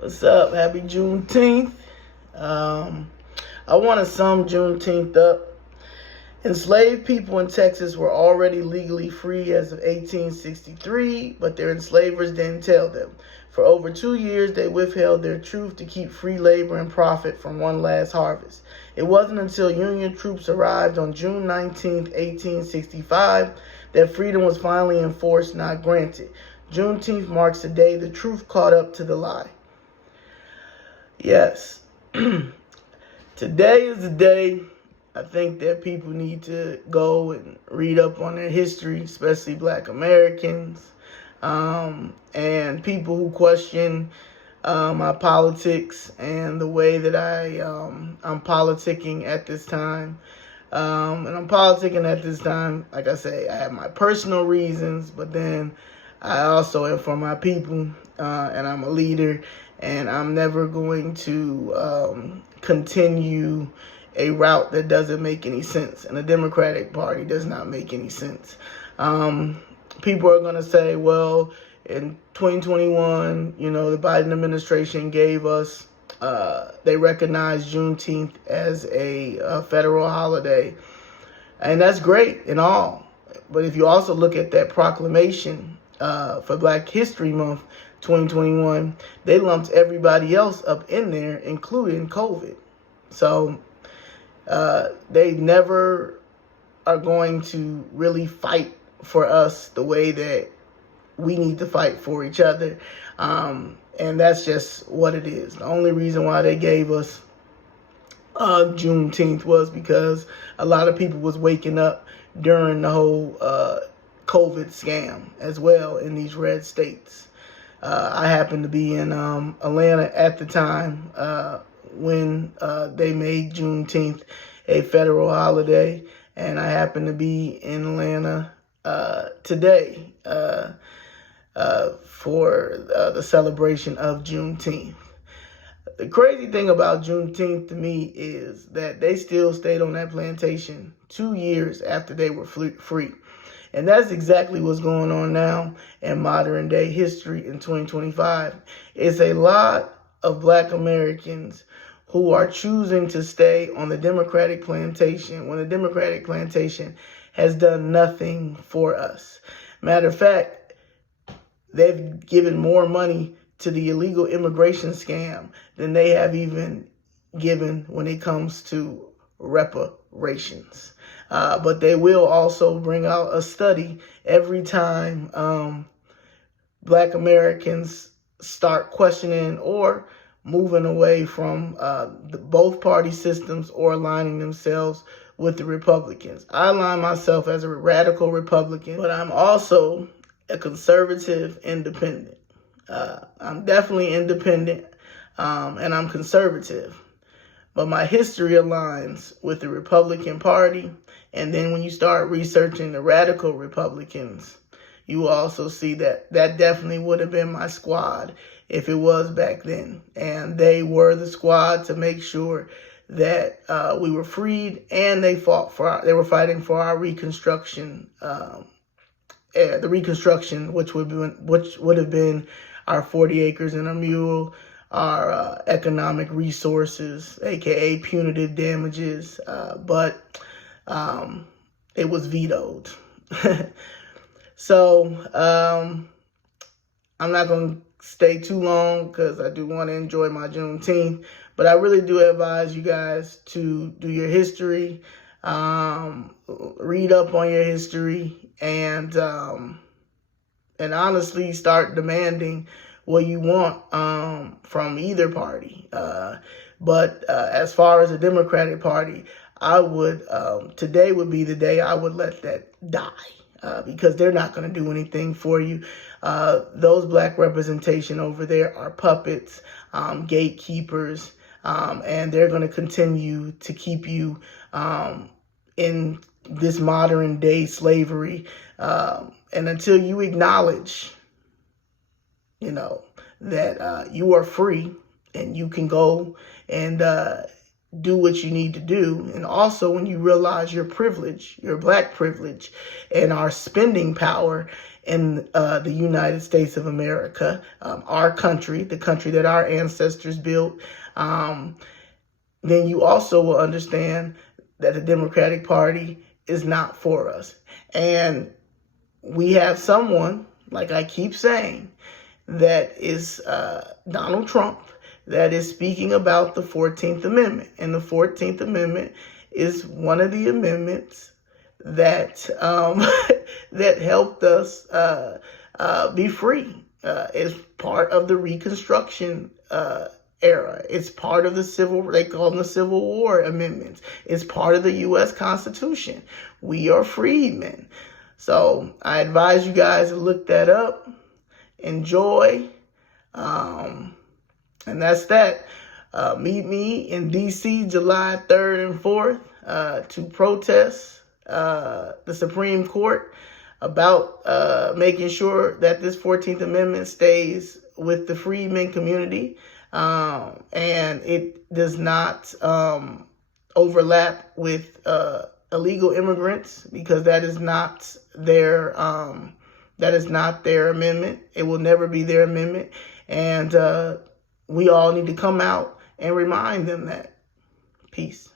What's up? Happy Juneteenth. I want to sum Juneteenth up. Enslaved people in Texas were already legally free as of 1863, but their enslavers didn't tell them. For over 2 years, they withheld their truth to keep free labor and profit from one last harvest. It wasn't until Union troops arrived on June 19, 1865, that freedom was finally enforced, not granted. Juneteenth marks the day the truth caught up to the lie. Yes, today is the day I think that people need to go and read up on their history, especially Black Americans, and people who question my politics and the way that I'm politicking at this time. And I'm politicking at this time, like I say, I have my personal reasons, but then I also am for my people, and I'm a leader, and I'm never going to continue a route that doesn't make any sense. And the Democratic Party does not make any sense. People are going to say, well, in 2021, the Biden administration gave us, they recognized Juneteenth as a federal holiday. And that's great and all. But if you also look at that proclamation for Black History Month 2021, they lumped everybody else up in there, including COVID. So they never are going to really fight for us the way that we need to fight for each other. And that's just what it is. The only reason why they gave us Juneteenth was because a lot of people was waking up during the whole COVID scam as well in these red states. I happened to be in Atlanta at the time when they made Juneteenth a federal holiday, and I happen to be in Atlanta today for the celebration of Juneteenth. The crazy thing about Juneteenth to me is that they still stayed on that plantation 2 years after they were free. And that's exactly what's going on now in modern day history in 2025. It's a lot of Black Americans who are choosing to stay on the Democratic plantation when the Democratic plantation has done nothing for us. Matter of fact, they've given more money to the illegal immigration scam than they have even given when it comes to reparations. But they will also bring out a study every time Black Americans start questioning or moving away from both party systems or aligning themselves with the Republicans. I align myself as a radical Republican, but I'm also a conservative independent. I'm definitely independent, and I'm conservative. But my history aligns with the Republican Party. And then when you start researching the radical Republicans, you will also see that that definitely would have been my squad if it was back then. And they were the squad to make sure that we were freed, and they were fighting for our Reconstruction, the Reconstruction, which would have been our 40 acres and a mule, our economic resources, aka punitive damages, but it was vetoed. So I'm not going to stay too long because I do want to enjoy my Juneteenth, but I really do advise you guys to do your history, read up on your history, and honestly start demanding what you want from either party. But as far as the Democratic Party, I would today would be the day I would let that die, because they're not going to do anything for you. Those Black representation over there are puppets, gatekeepers, and they're going to continue to keep you in this modern day slavery, and until you acknowledge that you are free and you can go and do what you need to do. And also when you realize your privilege, your Black privilege, and our spending power, in the United States of America, our country, the country that our ancestors built, then you also will understand that the Democratic Party is not for us. And we have someone, like I keep saying, that is Donald Trump, that is speaking about the 14th Amendment. And the 14th Amendment is one of the amendments that that helped us be free. It's part of the Reconstruction era. It's part of they call them the Civil War amendments. It's part of the U.S. Constitution. We are freedmen. So I advise you guys to look that up. Enjoy. And that's that. Meet me in D.C. July 3rd and 4th to protest the Supreme Court about making sure that this 14th Amendment stays with the Freedmen community, and it does not overlap with illegal immigrants, because that is not their amendment. It will never be their amendment, and we all need to come out and remind them that. Peace.